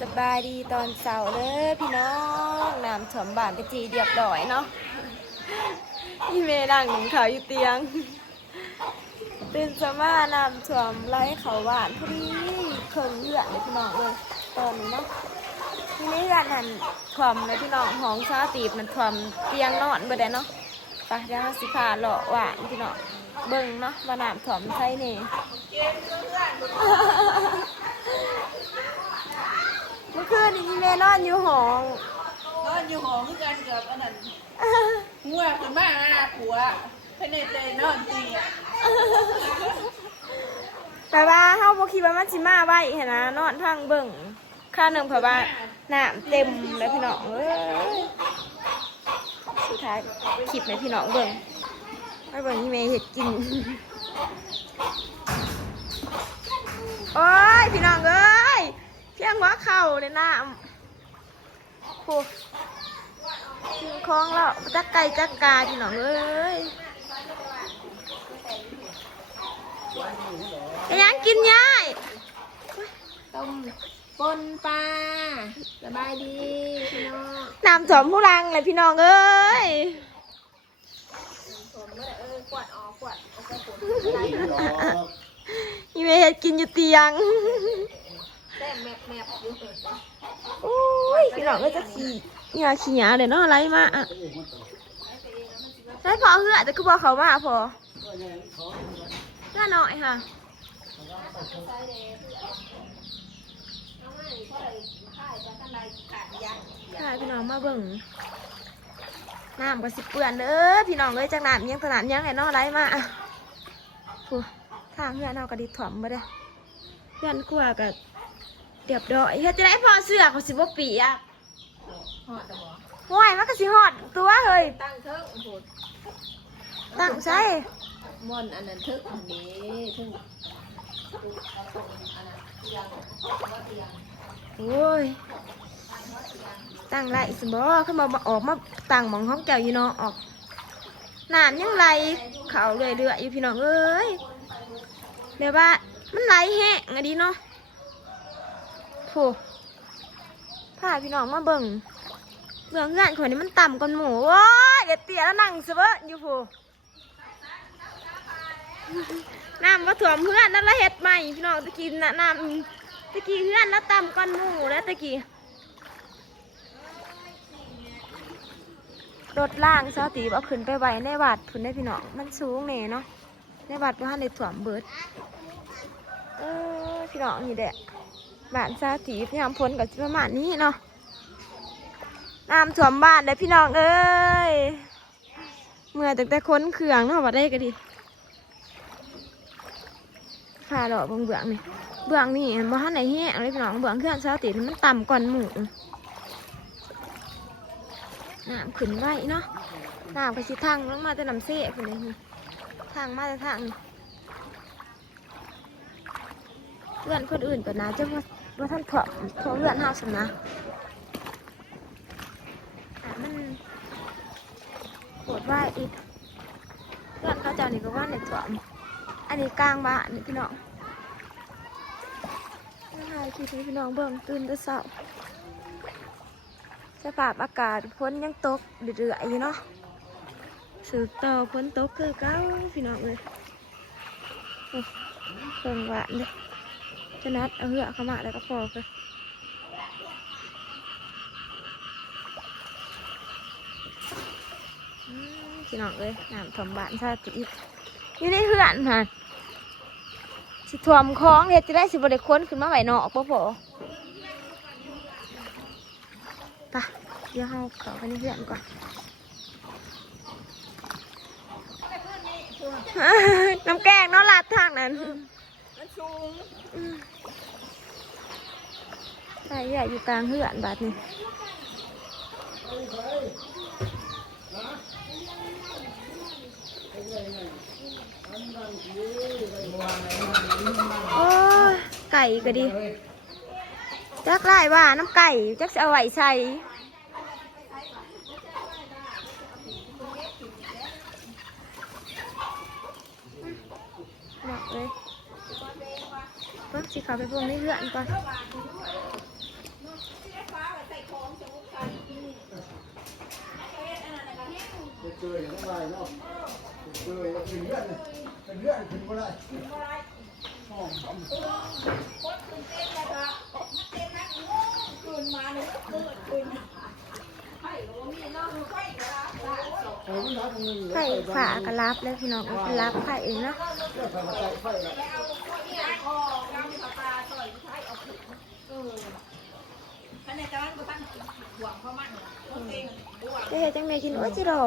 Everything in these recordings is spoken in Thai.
สบายดีตอนเสาร์เลยพี่น้องน้ำถ่วมบ้านไปจีเรียบร้อยเนาะพี่เมย์นั่งหนึ่งขาวอยู่เตียงตื่นสมาน้ำถ่วมไล่เขาหวานพอดีเคิงเลือดเลยพี่น้องเลยตอนนี้เนาะที่นี่กันหันถ่วมเลยพี่น้องห้องซาตีบมันถ่วมเตียงนอนไปได้เนาะไปเดี๋ยวสิพาหล่อหวานพี่น้องเบิ่งเนาะว่าน้ำถ่วมใช่เนี่ย เมื่อคืนนี้แม่นอนอยู่ห้องคือกันกับอันนั้นงัวขึ้นมาผัวภายในเตนอนตีอ่ะแต่ว่าเฮาบ่คิดว่ามันสิมาไว้เห็นนะนอนทางเบิ่งค่าหนึงเพราะว่าน้ำเต็มแล้วพี่น้องเอ้ยสุดท้ายคลิปให้พี่น้องเบิ่งไปเบิ่งที่แม่เฮ็ดกินโอ้ยพี่น้องเอ้ยเพียงหัวเข่าเลยน้ำโหกินคลองแล้วจักไก่จักกาพี่น้องเอ้ยยังกินย่ายต้มปนปลาสบายดีพี่น้องน้ำถมผู้รังเลยพี่น้องเอ้ยกวาดออกกวาดยี่เมย์กินอยู่เตียงแซ่บแมบอยู่โอ้ยพี่น้องก็จะขี่เหงื่อขี้หยาเลยเนาะอะไรมาอ่ะใช่พอเหือแต่ก็บอกเขาว่าพอเหือหน่อยค่ะใช่พี่น้องมาเบิ่งน้ำก็สิเปื่อนเด้อพี่น้องเลยจากน้ำยังขนาดยังไงเนาะอะไรมาอ่ะผู้ทางเหือเอากระดิบถ่อมมาเด้เพื่อนกลัวกับเดี๋ยวดอยเฮ็ดจะได้พอเสื้อเขาสิบ่ปีอ่ะหอดบ่ห่วยมันก็สิฮอดตัวเฮ้ยตั้งเทิงโหดตั้งใช่ม่อนอันนั้นเทิงอันนี้เทิงโอ้ยตั้งไรสิบ่ขึ้นมาออกมาตั้งหมองห้องแก้วอยู่เนาะออกน้ำยังไหลเขาเรื่อยๆอยู่พี่น้องเอ้ยเดี๋ยวว่ามันไหลแห้งอะดีเนาะโถพาพี่น้องมาเบิ่งเบื้องงานคนนี้มันต่ำกว่าหมูว้าเดี๋ยวเตี๋ยแล้วนั่งเสบอยู่ผู้น้ำมาถ่วมเพื่อนแล้วละเห็ดใหม่พี่น้องตะกี้น่ะน้ำตะกี้เพื่อนแล้วต่ำกว่าหมูแล้วตะกี้รถล่างซาตีบเอาขึ้นไปไว้ในวัดพุ่นได้พี่น้องมันสูงแน่เนาะในวัดว่าในถ่วมเบิดพี่น้องนี่แหละบ้านซาตีพยายามพ้นกับประมาณนี้เนาะน้ำถ่วมบ้านเลยพี่น้องเอ้ยเมื่อแต่ค้นเครื่องเนาะวัดได้ก็ดีพาดอกเบื้องนี่เบื้องนี่บ้านไหนแห้งเลยพี่น้องเบื้องเครื่องซาตีมันต่ำก่อนหมูน้ำขึ้นไว้เนาะน้ำไปสิทางลงมาจะนำเสียคนนี้ทางมาจะทางเพื่อนคนอื่นก่อนนะเจ้าว่าท่านเถาะเพื่อนห้าสำนะมันปวดไหวอีกเพื่อนเขาเจ้านี่ก็ว่าในเถาะอันนี้กลางบ้านนี่พี่น้องคิดให้พี่น้องเบิ่งตื่นแต่เช้าสภาพอากาศฝนยังตกเรื่อยๆอยู่เนาะสืบต่อฝนตกคือเก้าพี่น้องเลยเพิ่งหวานเลยจะนัดเอาเหือกเข้ามาแล้วก็พอเลยพี่น้องเลยน้ำท่วมบ้านชาติอยู่ในเหือนค่ะสิท่วมคลองเฮ็ดจะได้สิบริค้นขึ้นมาไหวนอกพอไปเดี๋ยวเราเข้าไปในเหือนก่อนน้ำแกงเนาะลาดทางนั้นมันสูงใช่ใหญ่อยู่กลางเหือนบาดนี้โอ้ยไก่ก็ดีจักไล่ว่าน้ำไก่จักจะเอาไว้ใส่หนักเลย สิเขาไปพวงในเรือนก่อน ยอย่างไรเนาะเตยเป็นเลือดเลยเป็นเลือดถึงเมื่อไรห้องทำ ไข่ฝากระลับเลยพี่น้องกระลับไข่เองเนาะ จะเห็นจังไงกินว่าจิโร่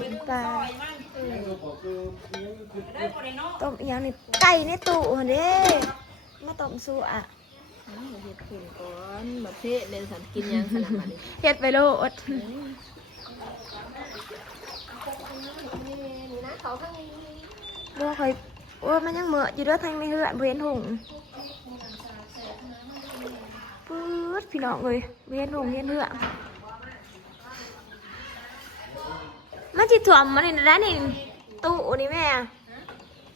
เป็นปลาต้มอีหยังนี่ไก่ในตู้เด้มาต้มสู้อ่ะ เห็ดขึ้นก่อนแบบเทศเลยสันกินยังขนาดนี้ เฮ็ดไปโลดบ่ค่อยมันยังเหมืออยู่เด้อทางในเฮือนบ่เห็นหุงปื๊ดพี่น้องเอ้ยบ่เห็นหุงเห็นเฮือนมันสิถ่วมมันนี่นะนี่ตู้นี่แม่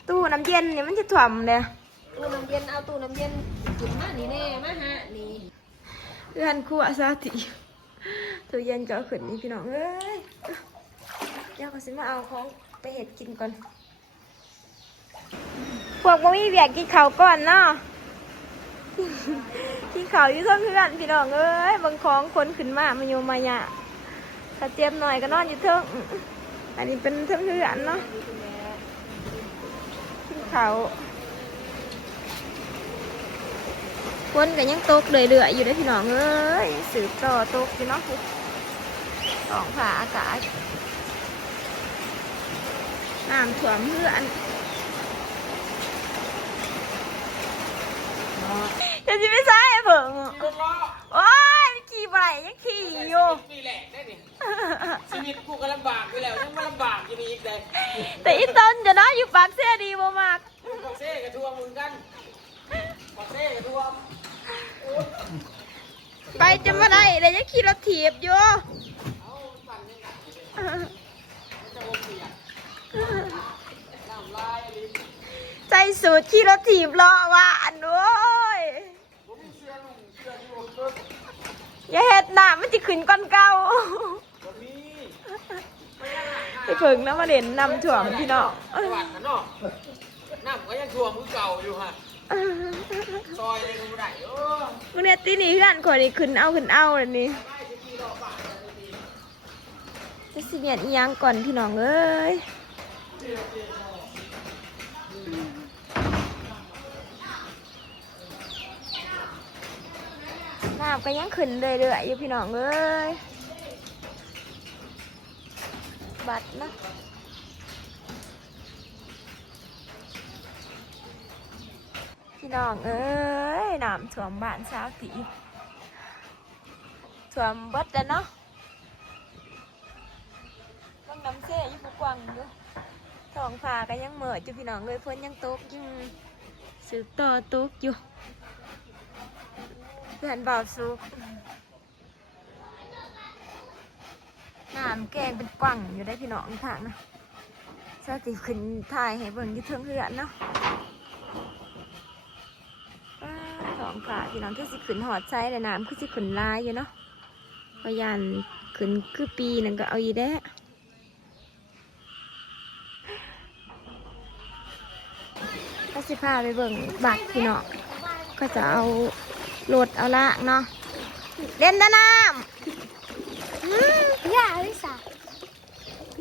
ตู้น้ำเย็นนี่มันสิถ่วมเด้อ ตู้น้ำเย็นเอาตู้น้ำเย็นกินมานี่แน่มาฮะนี่ เรือนครัวซาติตู้เย็นก็เอาขึ้นนี่พี่น้องเอ้ยเดี๋ยวก็สิมาเอาของไปเฮ็ดกินก่อนพวกบ่มีเวียกกินข้าวก่อนเนาะกินข้าวอยู่เทิงเฮือนพี่น้องเอ้ยบางของคนขึ้นมามาโยมายะถ้าเจ็บหน่อยก็นอนอยู่เทิงอันนี้เป็นเทิงเฮือนเนาะกินข้าวคนก็ยังตกเรื่อยๆอยู่ได้อพี่น้องเอ้ยสืบต่อตกอยู่เนาะสองผ่าอากาศน้ำท่วมเฮือนจะจิไม่ใช่เพิ่งโอ้ยขี่ไปยังขี่อยู่ ปีแหลกได้นี่ชีวิตกูก็ลำบากไปแล้วยังมาลำบากอยู่นี่อีกเลย แต่อีต้นจะน้อยอยู่ปากเสียดีบ่มาก ปากเซ่กับทัวมึงกันปากเซ่กับทัว ไปจะมาได้เลยยังขี่รถถีบอยู่ เอาปั่นยังไงมันจะวงเปียกน้ำลายอะไร ใจสูดขี่รถถีบรอว่าอันโว้ย ผมมีเสื้อลุงเสื้ออยู่รถ อย่าเฮ็ดหน้ามันจะขึ้นก้อนเก่า วันนี้ ไปเพิ่งน้ำมาเด่นนำถ่วมพี่น้อง สวัสดีเนาะน้ำก็ยังทัวมือเก่าอยู่ฮะซอยเลยกูได้เออ มึงเนี่ยตีนี่เพื่อนคนนี้ขึ้นเอาเลยนี่จะสิเนียนอีหยังก่อนพี่น้องเอ้ยน้ำก็ยังขึ้นเรื่อยๆอยู่พี่น้องเอ้ยบัดนะพี่น้องเอ้ยน้ำท่วมบ้านสาวตีท่วมเบิดแล้วเนาะต้องน้ำเสียอยู่ผู้กวางอยู่สองฝาก็ยังเหมิดอยู่พี่น้องเลยฝนยังตกยังสืบต่อตกอยู่เพื่อนเบาสุกน้ำแกงเป็นกว่างอยู่ได้พี่น้องทางนะสาวตีขึ้นถ่ายให้เบิ่งอยู่เทิงเรือนเนาะสองฝาพี่น้องคือสิขึ้นหอดไซแต่น้ำคือสิขึ้นลายอยู่เนาะพยานขึ้นคือปีนั่นก็เอาอีได้ก็สิพาไปเบิ่งบัตรพี่น้องก็จะเอารถเอาละเนาะเล่นน้ำย่าลิซ่า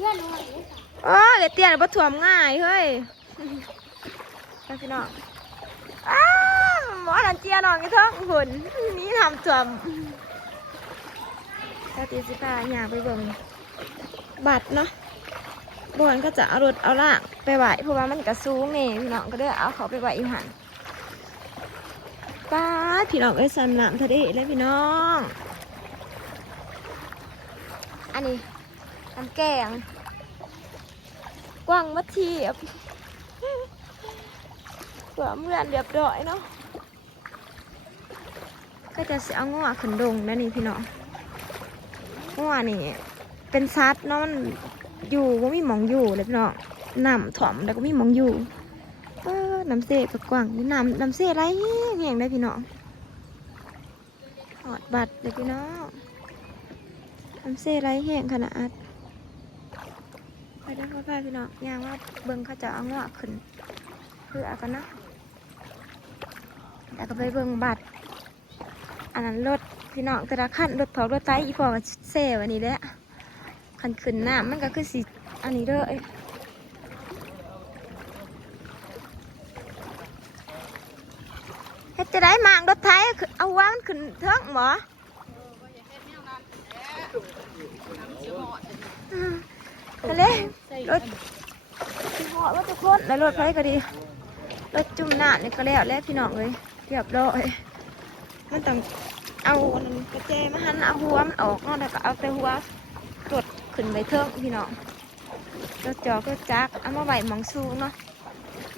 ย่าหนูลิซ่า โอ้ยเตี้ยนบ่ถ่วมง่ายเฮ้ยไปพี่น้องหมอนันเจียน้องกี่ท้องหุ่นนี่ทำถ่วมแล้วตีสิพาอยากไปเบิ่งบัตรเนาะบวนก็จะเอารถเอาล่างไปไหวเพราะว่ามันกระซูงนี่พี่น้องก็เด้อเอาเขาไปไหวอยู่หันป้าพี่น้องเอ้ยสันน้ำทะเลเลยพี่น้องอันนี้น้ำแกงกว้างมัดทีบเผื่อเมื่อนเรียบร้อยเนาะก็จะเอางัวขึ้นดงนะนี่พี่น้องงัวนี่เป็นซัดเนาะมันอยู่ก็มีหมองอยู่เลยพี่น้องน้ำถ่อมแล้วก็มีหมองอยู่น้ำเสกกว้างนี่น้ำเสกไรแห้งได้พี่น้องหอดบัตรเลยพี่น้องน้ำเสกไรแห้งขนาด พาพี่น้องย่างว่าเบิ่งเขาจะเอาเงาะขึ้นเพื่อกันนะแล้วก็ไปเบิ่งบัตรอันนั้นรถพี่น้องแต่ละขั้นรถถอกรถไตอีพอกับเซ่วันนี้แหละขันขึ้นน้ำมันก็คือสีอันนี้เด้อเฮ็ดจะได้หมางรถไถเอาวางขึ้นเทิงหมอทะเลรถเหาะว่าจะพ้นแล้วรถไฟก็ดีรถจุ่มน้ำนี่ก็แล้วพี่น้องเลยเรียบร้อยมันต้องเอากระเจมาหันเอาหัวมันออกเนาะแล้วก็เอาแต่หัวตรวจขึ้นไปเทิงพี่น้องรถจอก็จักเอามาใบมองสูงเนาะ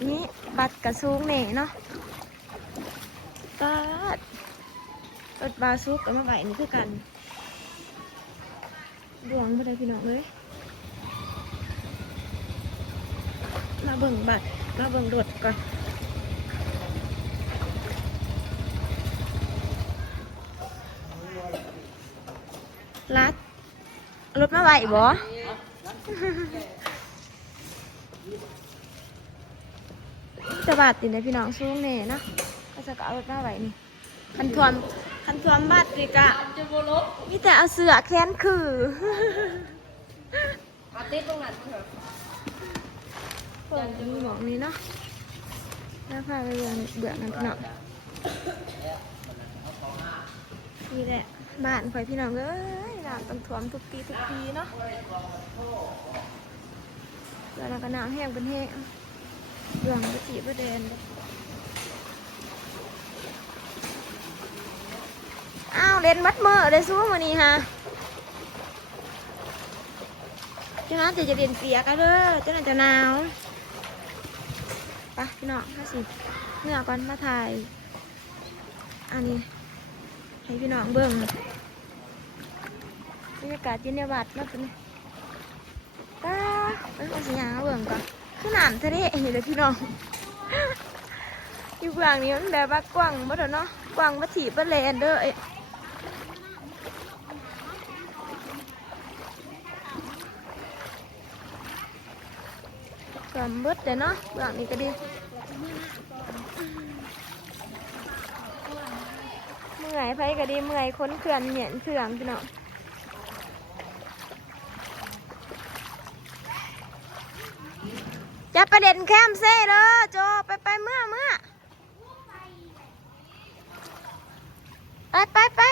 นี่บัตรกระสูงเน่เนาะบัตรรถบาซุกเอามาใบนี่คือกันดวงไปเลยพี่น้องเลยมาเบิ่งบัตรมาเบิ่งรถก่อนรัดรถมาไหวบ่จะบาดติดในพี่น้องสูงเน่เนาะก็จะเอารถมาไหวนี่คันทวมบาดนี่กะมีแต่เอาเสือแค้นคือมาติดตรงนั้นเถอะ มีหมองนี้เนาะแล้วพาไปวงเบื่อกันพี่น้องนี่แหละบ้านคอยพี่น้องเอ้ยน้ำต้องท่วมทุกปีเนาะแล้วเราก็น้ำแห้งเป็นแห้งเบื่อมันก็จีบเดนอ้าวเล่นมัดมือได้สู้มานี่ฮะเจ้าน้าจะเรียนเปียกกันเด้อเจ้าน่าจะหนาวไปพี่น้องถ้าสิเมื่อก่อนมาถ่ายอันนี้ให้พี่น้องเบิ่งบรรยากาศเย็นวัดนะพี่น้องป้าเอาสัญญาณเบิ่งก่อนคือน้ำทะเลนี่เลยพี่น้องอยู่เบื้องนี้มันแบบว่ากว้างบ่เด้อเนาะกว้างบ่ถีบบ่แลนเด้อสวมเบิดเด้อเนาะเบื้องนี้ก็ดีเมื่อยไผก็ดีเมื่อยค้นเขื่อนเหยียนเขื่องพี่น้องจะประเด็นแคมเซ่เด้อโจไปเมื่อไป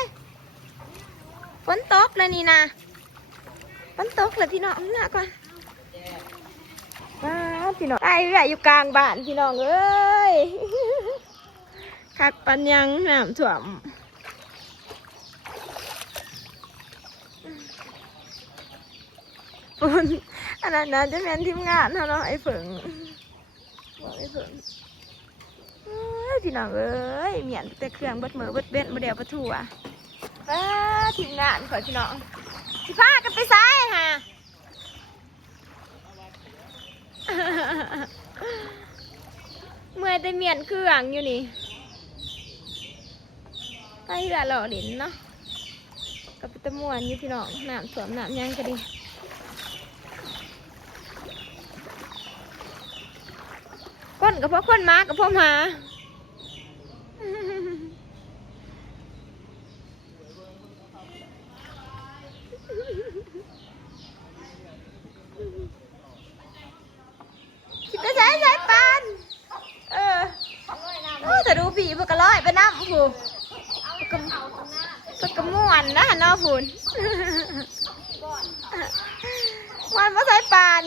ฝนตกเลยนี่นะฝนตกเลยพี่น้องเมื่อก่อนพี่น้องไอ้เรื่อยอยู่กลางบ้านพี่น้องเอ้ยคักปันยังน้ำท่วมปุ่นอันนั้นจะเป็นทีมงานเนาะไอ้เผิงบอกไอ้เผิงพี่น้องเอ้ยเหมียนแต่เครื่องเบิดมือเบิดเบ็ดมาเดียวประตูอ่ะทีมงานขอพี่น้องพี่พากันไปซ้ายฮะเมื่อได้เมียนเครื่องอยู่นี่ใกล้เรือหล่อดินเนาะกับตะมวนอยู่พี่น้องน้ำสวมน้ำยังก็ดีก้นกับพ่อก้นมากับพ่อมาคิดจะใช้ปานแต่ดูผีพวกกระร้อยไปน้ำผูพวกกระม่วนนะน้าฝุ่นวันมาใช้ปาน